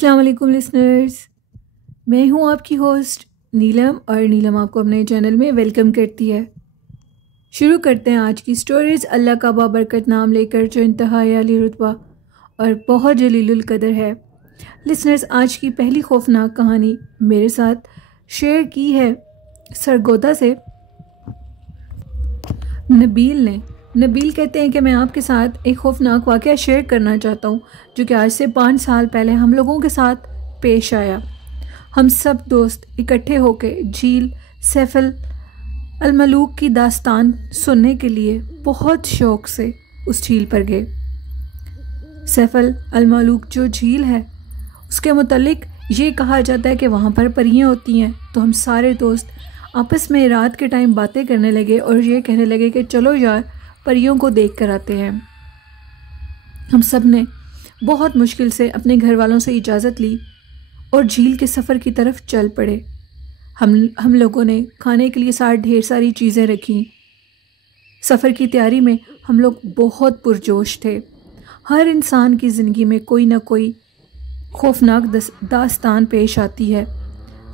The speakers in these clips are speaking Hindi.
अस्सलाम वालेकुम लिसनर्स, मैं हूं आपकी होस्ट नीलम और नीलम आपको अपने चैनल में वेलकम करती है। शुरू करते हैं आज की स्टोरीज़। अल्लाह का बाबरकत नाम लेकर जो इंतहाई आली रुतबा और बहुत जलीलुल कदर है। लिसनर्स, आज की पहली खौफनाक कहानी मेरे साथ शेयर की है सरगोदा से नबील ने। नबील कहते हैं कि मैं आपके साथ एक खौफनाक वाक़या शेयर करना चाहता हूँ जो कि आज से 5 साल पहले हम लोगों के साथ पेश आया। हम सब दोस्त इकट्ठे होकर झील सैफल अलमलूक की दास्तान सुनने के लिए बहुत शौक़ से उस झील पर गए। सैफल अलमलूक जो झील है उसके मुतालिक ये कहा जाता है कि वहाँ पर परियां होती हैं। तो हम सारे दोस्त आपस में रात के टाइम बातें करने लगे और ये कहने लगे कि चलो यार परियों को देख कर आते हैं। हम सब ने बहुत मुश्किल से अपने घर वालों से इजाज़त ली और झील के सफ़र की तरफ चल पड़े। हम लोगों ने खाने के लिए साथ ढेर सारी चीज़ें रखी। सफ़र की तैयारी में हम लोग बहुत पुरजोश थे। हर इंसान की ज़िंदगी में कोई ना कोई खौफनाक दास्तान पेश आती है।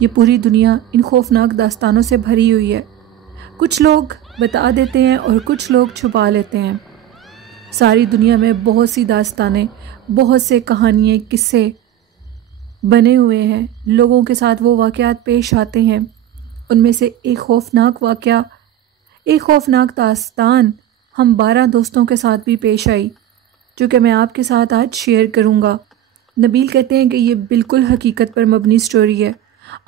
ये पूरी दुनिया इन खौफनाक दास्तानों से भरी हुई है। कुछ लोग बता देते हैं और कुछ लोग छुपा लेते हैं। सारी दुनिया में बहुत सी दास्तानें, बहुत से कहानियाँ, किस्से बने हुए हैं। लोगों के साथ वो वाक़यात पेश आते हैं। उनमें से एक खौफनाक वाक़या, एक खौफनाक दास्तान हम 12 दोस्तों के साथ भी पेश आई, जो कि मैं आपके साथ आज शेयर करूँगा। नबील कहते हैं कि ये बिल्कुल हकीकत पर मबनी स्टोरी है।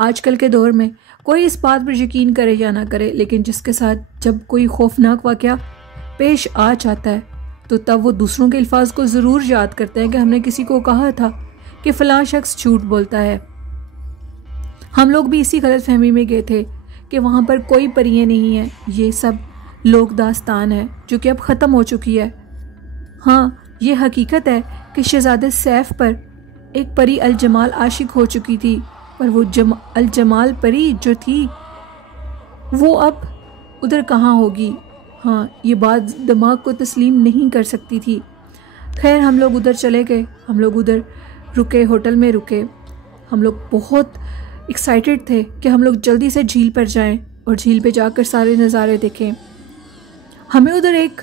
आजकल के दौर में कोई इस बात पर यकीन करे या ना करे, लेकिन जिसके साथ जब कोई खौफनाक वाक़या पेश आ जाता है तो तब वो दूसरों के अल्फाज को ज़रूर याद करते हैं कि हमने किसी को कहा था कि फ़लाँ शख्स झूठ बोलता है। हम लोग भी इसी गलतफहमी में गए थे कि वहाँ पर कोई परियां नहीं है। ये सब लोक दास्तान है जो कि अब ख़त्म हो चुकी है। हाँ, ये हकीकत है कि शहज़ादे सैफ पर एक परी अलजमाल आशिक हो चुकी थी, पर वो अलजमाल परी जो थी वो अब उधर कहाँ होगी। हाँ, ये बात दिमाग को तस्लीम नहीं कर सकती थी। खैर, हम लोग उधर चले गए। हम लोग उधर रुके, होटल में रुके। हम लोग बहुत एक्साइटेड थे कि हम लोग जल्दी से झील पर जाएं और झील पे जाकर सारे नज़ारे देखें। हमें उधर एक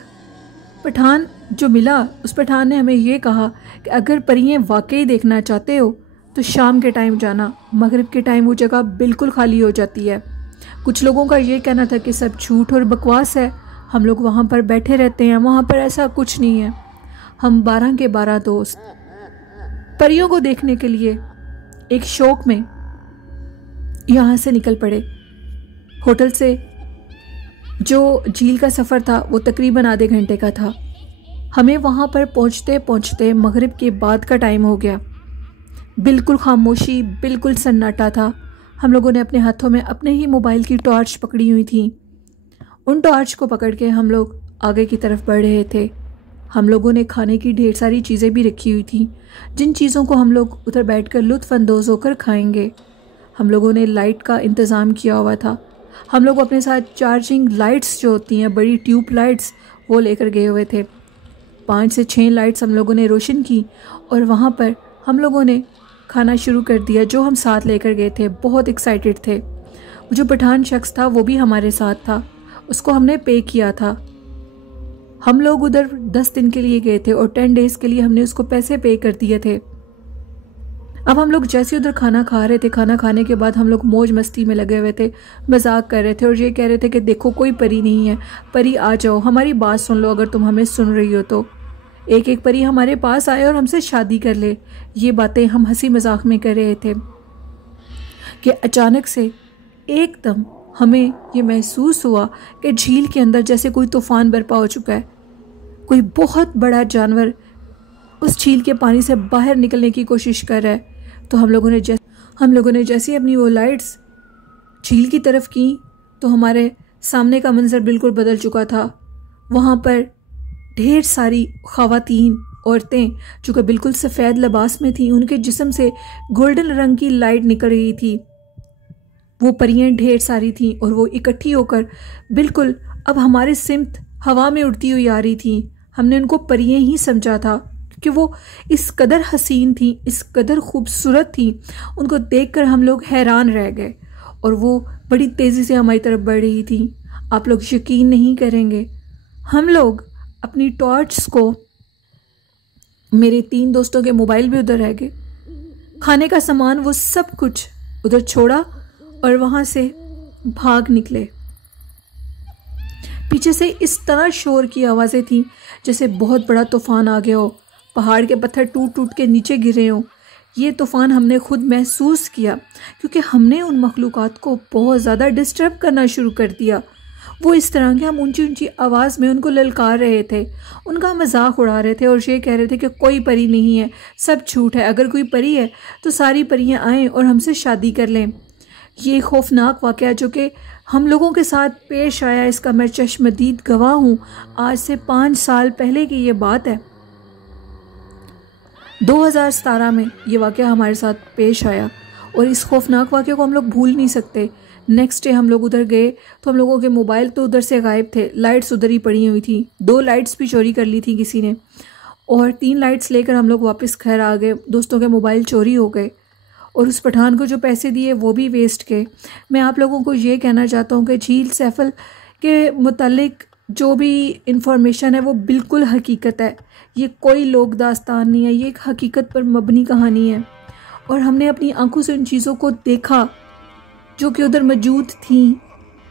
पठान जो मिला, उस पठान ने हमें ये कहा कि अगर परियां वाकई देखना चाहते हो तो शाम के टाइम जाना। मगरिब के टाइम वो जगह बिल्कुल खाली हो जाती है। कुछ लोगों का ये कहना था कि सब झूठ और बकवास है, हम लोग वहाँ पर बैठे रहते हैं, वहाँ पर ऐसा कुछ नहीं है। हम 12 के 12 दोस्त परियों को देखने के लिए एक शौक में यहाँ से निकल पड़े। होटल से जो झील का सफ़र था वो तकरीबन आधे घंटे का था। हमें वहाँ पर पहुँचते पहुँचते मगरिब के बाद का टाइम हो गया। बिल्कुल खामोशी, बिल्कुल सन्नाटा था। हम लोगों ने अपने हाथों में अपने ही मोबाइल की टॉर्च पकड़ी हुई थी। उन टॉर्च को पकड़ के हम लोग आगे की तरफ बढ़ रहे थे। हम लोगों ने खाने की ढेर सारी चीज़ें भी रखी हुई थी, जिन चीज़ों को हम लोग उधर बैठकर लुत्फ़अंदोज़ होकर खाएंगे। हम लोगों ने लाइट का इंतज़ाम किया हुआ था। हम लोग अपने साथ चार्जिंग लाइट्स जो होती हैं, बड़ी ट्यूब लाइट्स, वो लेकर गए हुए थे। 5 से 6 लाइट्स हम लोगों ने रोशन की और वहाँ पर हम लोगों ने खाना शुरू कर दिया जो हम साथ लेकर गए थे। बहुत एक्साइटेड थे। जो पठान शख्स था वो भी हमारे साथ था, उसको हमने पे किया था। हम लोग उधर 10 दिन के लिए गए थे और 10 डेज़ के लिए हमने उसको पैसे पे कर दिए थे। अब हम लोग जैसे उधर खाना खा रहे थे, खाना खाने के बाद हम लोग मौज मस्ती में लगे हुए थे, मजाक कर रहे थे और ये कह रहे थे कि देखो कोई परी नहीं है, परी आ जाओ, हमारी बात सुन लो अगर तुम हमें सुन रही हो तो। एक एक परी हमारे पास आए और हमसे शादी कर ले। ये बातें हम हंसी मजाक में कर रहे थे कि अचानक से एकदम हमें ये महसूस हुआ कि झील के अंदर जैसे कोई तूफ़ान बरपा हो चुका है। कोई बहुत बड़ा जानवर उस झील के पानी से बाहर निकलने की कोशिश कर रहा है। तो हम लोगों ने जैसे ही अपनी वो लाइट्स झील की तरफ की तो हमारे सामने का मंजर बिल्कुल बदल चुका था। वहाँ पर ढेर सारी ख़वातीन, औरतें जो कि बिल्कुल सफ़ेद लिबास में थीं, उनके जिस्म से गोल्डन रंग की लाइट निकल रही थी। वो परियां ढेर सारी थीं और वो इकट्ठी होकर बिल्कुल अब हमारे सिमत हवा में उड़ती हुई आ रही थीं। हमने उनको परियां ही समझा था क्योंकि वो इस कदर हसीन थी, इस कदर खूबसूरत थी, उनको देखकर हम लोग हैरान रह गए। और वो बड़ी तेज़ी से हमारी तरफ बढ़ रही थी। आप लोग यकीन नहीं करेंगे, हम लोग अपनी टॉर्च को, मेरे 3 दोस्तों के मोबाइल भी उधर रह गए, खाने का सामान, वो सब कुछ उधर छोड़ा और वहाँ से भाग निकले। पीछे से इस तरह शोर की आवाज़ें थीं जैसे बहुत बड़ा तूफ़ान आ गया हो, पहाड़ के पत्थर टूट टूट के नीचे गिरे हों। ये तूफ़ान हमने खुद महसूस किया क्योंकि हमने उन मखलूक़ात को बहुत ज़्यादा डिस्टर्ब करना शुरू कर दिया। वो इस तरह के हम ऊंची ऊंची आवाज़ में उनको ललकार रहे थे, उनका मजाक उड़ा रहे थे और ये कह रहे थे कि कोई परी नहीं है, सब झूठ है, अगर कोई परी है तो सारी परियां आएँ और हमसे शादी कर लें। ये खौफनाक वाक़या जो कि हम लोगों के साथ पेश आया, इसका मैं चश्मदीद गवाह हूँ। आज से 5 साल पहले की ये बात है। 2017 में ये वाक़या हमारे साथ पेश आया और इस खौफनाक वाक़े को हम लोग भूल नहीं सकते। नेक्स्ट डे हम लोग उधर गए तो हम लोगों के मोबाइल तो उधर से गायब थे, लाइट्स उधर ही पड़ी हुई थी। 2 लाइट्स भी चोरी कर ली थी किसी ने और 3 लाइट्स लेकर हम लोग वापस घर आ गए। दोस्तों के मोबाइल चोरी हो गए और उस पठान को जो पैसे दिए वो भी वेस्ट गए। मैं आप लोगों को ये कहना चाहता हूँ कि झील सैफल के मुतालिक जो भी इंफॉर्मेशन है वो बिल्कुल हकीकत है। ये कोई लोक दास्तान नहीं है, ये एक हकीकत पर मबनी कहानी है और हमने अपनी आंखों से उन चीज़ों को देखा जो कि उधर मौजूद थी।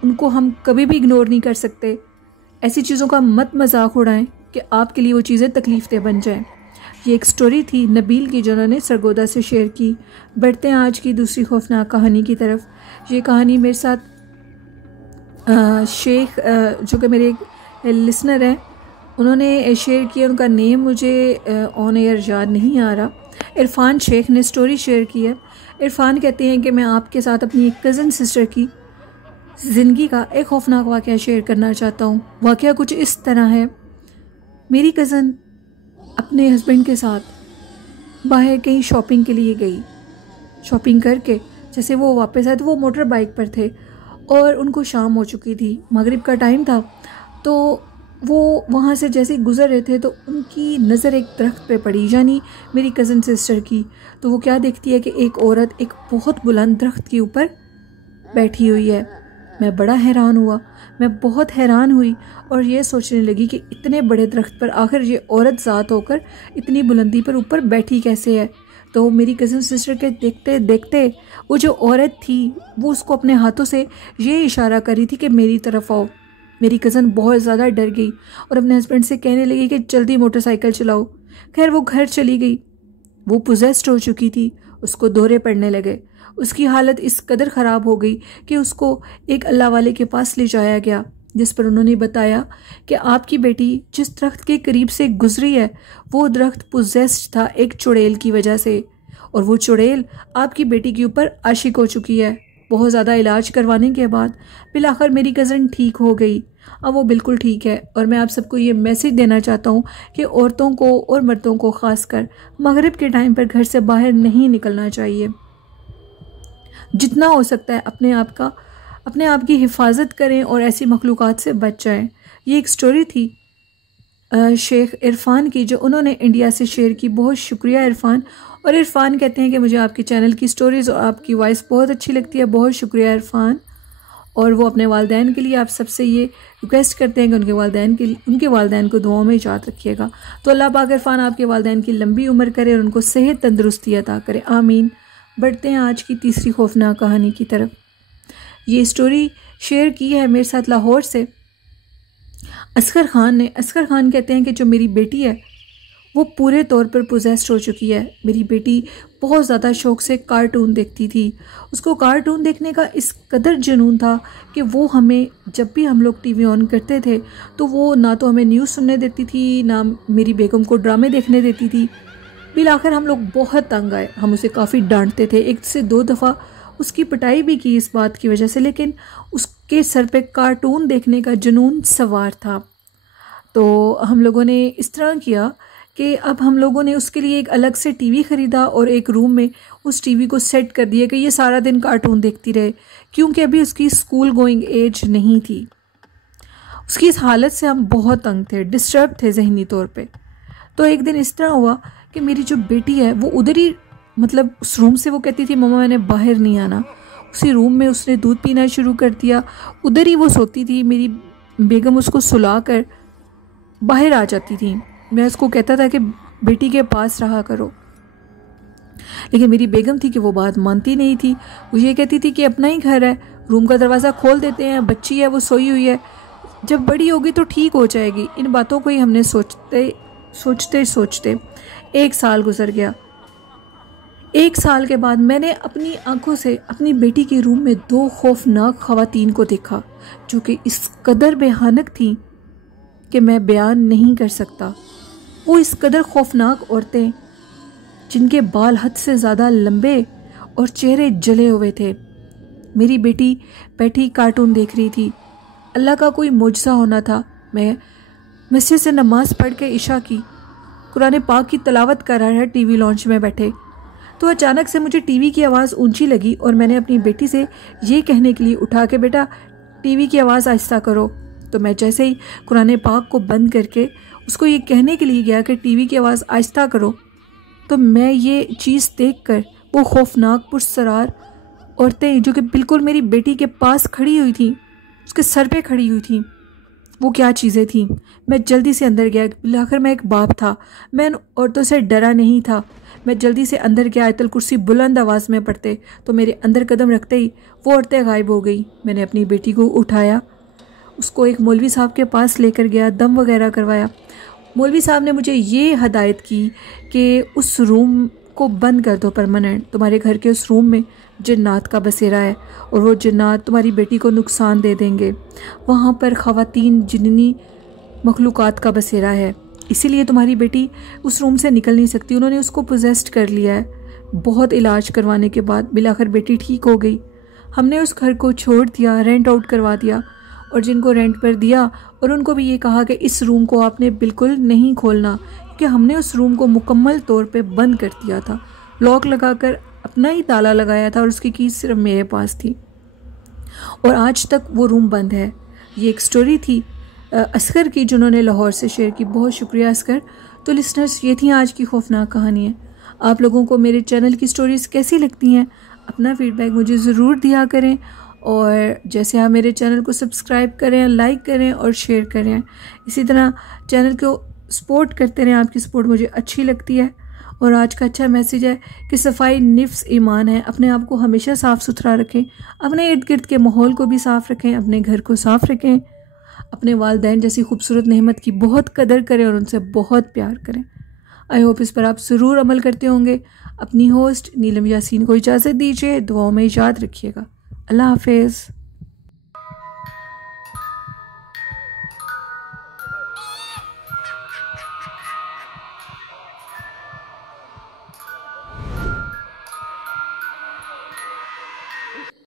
उनको हम कभी भी इग्नोर नहीं कर सकते। ऐसी चीज़ों का मत मजाक उड़ाएं कि आपके लिए वो चीज़ें तकलीफ़देह बन जाएं। ये एक स्टोरी थी नबील की जो उन्होंने सरगोदा से शेयर की। बढ़ते हैं आज की दूसरी खौफनाक कहानी की तरफ। ये कहानी मेरे साथ शेख जो कि मेरे एक लिसनर हैं उन्होंने शेयर किया। उनका नेम मुझे ऑन एयर याद नहीं आ रहा। इरफान शेख ने स्टोरी शेयर की है। इरफान कहते हैं कि मैं आपके साथ अपनी एक कज़न सिस्टर की ज़िंदगी का एक खौफनाक वाक़या शेयर करना चाहता हूँ। वाक़या कुछ इस तरह है। मेरी कज़न अपने हस्बैंड के साथ बाहर कहीं शॉपिंग के लिए गई। शॉपिंग करके जैसे वो वापस आए तो वो मोटर बाइक पर थे और उनको शाम हो चुकी थी, मगरिब का टाइम था। तो वो वहाँ से जैसे गुज़र रहे थे तो उनकी नज़र एक दरख्त पे पड़ी, यानी मेरी कज़न सिस्टर की। तो वो क्या देखती है कि एक औरत एक बहुत बुलंद दरख्त के ऊपर बैठी हुई है। मैं बड़ा हैरान हुआ, मैं बहुत हैरान हुई और ये सोचने लगी कि इतने बड़े दरख्त पर आखिर ये औरत ज़ात होकर इतनी बुलंदी पर ऊपर बैठी कैसे है। तो मेरी कज़न सिस्टर के देखते देखते वो जो औरत थी वो उसको अपने हाथों से ये इशारा कर रही थी कि मेरी तरफ आओ। मेरी कज़न बहुत ज़्यादा डर गई और अपने हस्बैंड से कहने लगी कि जल्दी मोटरसाइकिल चलाओ। खैर वो घर चली गई। वो पोजेस्ड हो चुकी थी, उसको दौरे पड़ने लगे। उसकी हालत इस कदर ख़राब हो गई कि उसको एक अल्लाह वाले के पास ले जाया गया, जिस पर उन्होंने बताया कि आपकी बेटी जिस दरख्त के करीब से गुजरी है वो दरख्त पोजेस्ड था एक चुड़ैल की वजह से, और वो चुड़ैल आपकी बेटी के ऊपर आशिक हो चुकी है। बहुत ज़्यादा इलाज करवाने के बाद बिलाखिर मेरी कज़न ठीक हो गई। अब वो बिल्कुल ठीक है। और मैं आप सबको ये मैसेज देना चाहता हूँ कि औरतों को और मर्दों को ख़ासकर मगरिब के टाइम पर घर से बाहर नहीं निकलना चाहिए। जितना हो सकता है अपने आप की हिफाजत करें और ऐसी मखलूक़ात से बच जाएं। ये एक स्टोरी थी शेख इरफान की जो उन्होंने इंडिया से शेयर की। बहुत शुक्रिया इरफान। और इरफान कहते हैं कि मुझे आपके चैनल की स्टोरीज़ और आपकी वॉइस बहुत अच्छी लगती है। बहुत शुक्रिया इरफान। और वो अपने वालिदैन के लिए आप सबसे ये रिक्वेस्ट करते हैं कि उनके वालिदैन को दुआओं में याद रखिएगा। तो अल्लाह पाक इरफान आपके वालिदैन की लंबी उम्र करे और उनको सेहत तंदुरुस्ती अता करे, आमीन। बढ़ते हैं आज की तीसरी खौफनाक कहानी की तरफ। ये स्टोरी शेयर की है मेरे साथ लाहौर से असगर खान ने। असगर खान कहते हैं कि जो मेरी बेटी है वो पूरे तौर पर पोजेस्ड हो चुकी है। मेरी बेटी बहुत ज़्यादा शौक़ से कार्टून देखती थी। उसको कार्टून देखने का इस कदर जुनून था कि वो हमें जब भी हम लोग टीवी ऑन करते थे तो वो ना तो हमें न्यूज़ सुनने देती थी ना मेरी बेगम को ड्रामे देखने देती थी। बिलाखिर हम लोग बहुत तंग आए, हम उसे काफ़ी डांटते थे। 1 से 2 दफ़ा उसकी पिटाई भी की इस बात की वजह से, लेकिन उसके सर पे कार्टून देखने का जुनून सवार था। तो हम लोगों ने इस तरह किया कि अब हम लोगों ने उसके लिए एक अलग से टीवी ख़रीदा और एक रूम में उस टीवी को सेट कर दिया कि ये सारा दिन कार्टून देखती रहे, क्योंकि अभी उसकी स्कूल गोइंग एज नहीं थी। उसकी इस हालत से हम बहुत तंग थे, डिस्टर्ब थे जहनी तौर पे। तो एक दिन इस तरह हुआ कि मेरी जो बेटी है वो उधर ही, मतलब उस रूम से वो कहती थी मम्मा मैंने बाहर नहीं आना, उसी रूम में उसने दूध पीना शुरू कर दिया, उधर ही वो सोती थी। मेरी बेगम उसको सुला कर बाहर आ जाती थी। मैं उसको कहता था कि बेटी के पास रहा करो, लेकिन मेरी बेगम थी कि वो बात मानती नहीं थी। वो ये कहती थी कि अपना ही घर है, रूम का दरवाज़ा खोल देते हैं, बच्ची है वो सोई हुई है, जब बड़ी होगी तो ठीक हो जाएगी। इन बातों को ही हमने सोचते सोचते 1 साल गुजर गया। 1 साल के बाद मैंने अपनी आंखों से अपनी बेटी के रूम में 2 खौफनाक ख़वातीन को देखा, जो कि इस कदर भयानक थी कि मैं बयान नहीं कर सकता। वो इस कदर खौफनाक औरतें जिनके बाल हद से ज़्यादा लंबे और चेहरे जले हुए थे। मेरी बेटी बैठी कार्टून देख रही थी। अल्लाह का कोई मुजज़ा होना था। मैं मस्जिद से नमाज़ पढ़ के इशा की कुरान पाक की तलावत कर रहा है टीवी लॉन्च में बैठे, तो अचानक से मुझे टीवी की आवाज़ ऊंची लगी और मैंने अपनी बेटी से ये कहने के लिए उठा के बेटा टीवी की आवाज़ आहिस्ता करो। तो मैं जैसे ही कुरान पाक को बंद करके उसको ये कहने के लिए गया कि टीवी की आवाज़ आहिस्ता करो, तो मैं ये चीज़ देखकर वो खौफनाक पुरसरार औरतें जो कि बिल्कुल मेरी बेटी के पास खड़ी हुई थी, उसके सर पे खड़ी हुई थी, वो क्या चीज़ें थीं। मैं जल्दी से अंदर गया। आखिर मैं एक बाप था, मैं उन औरतों से डरा नहीं था। मैं जल्दी से अंदर गया। आयतल कुर्सी बुलंद आवाज़ में पढ़ते तो मेरे अंदर कदम रखते ही वो औरतें गायब हो गई। मैंने अपनी बेटी को उठाया, उसको एक मौलवी साहब के पास लेकर गया, दम वगैरह करवाया। मौलवी साहब ने मुझे ये हदायत की कि उस रूम को बंद कर दो परमानेंट, तुम्हारे घर के उस रूम में जिन्नात का बसेरा है और वो जिन्नात तुम्हारी बेटी को नुकसान दे देंगे। वहाँ पर ख़वातीन जिन्नी मखलूक़ात का बसेरा है, इसीलिए तुम्हारी बेटी उस रूम से निकल नहीं सकती। उन्होंने उसको पोजेस्ट कर लिया है। बहुत इलाज करवाने के बाद बिलाखिर बेटी ठीक हो गई। हमने उस घर को छोड़ दिया, रेंट आउट करवा दिया और जिनको रेंट पर दिया और उनको भी ये कहा कि इस रूम को आपने बिल्कुल नहीं खोलना, क्योंकि हमने उस रूम को मुकम्मल तौर पे बंद कर दिया था, लॉक लगाकर अपना ही ताला लगाया था और उसकी कीज सिर्फ मेरे पास थी और आज तक वो रूम बंद है। ये एक स्टोरी थी असगर की जिन्होंने लाहौर से शेयर की। बहुत शुक्रिया असगर। तो लिसनर्स, ये थी आज की खौफनाक कहानियाँ। आप लोगों को मेरे चैनल की स्टोरीज़ कैसी लगती हैं, अपना फ़ीडबैक मुझे ज़रूर दिया करें और जैसे आप मेरे चैनल को सब्सक्राइब करें, लाइक करें और शेयर करें। इसी तरह चैनल को सपोर्ट करते रहें, आपकी सपोर्ट मुझे अच्छी लगती है। और आज का अच्छा मैसेज है कि सफाई निफ्स ईमान है। अपने आप को हमेशा साफ़ सुथरा रखें, अपने इर्द गिर्द के माहौल को भी साफ़ रखें, अपने घर को साफ़ रखें, अपने वालिदैन जैसी खूबसूरत नेमत की बहुत कदर करें और उनसे बहुत प्यार करें। आई होप इस पर आप ज़रूर अमल करते होंगे। अपनी होस्ट नीलम यासीन को इजाज़त दीजिए, दुआओं में याद रखिएगा। अल्लाह हाफिज़।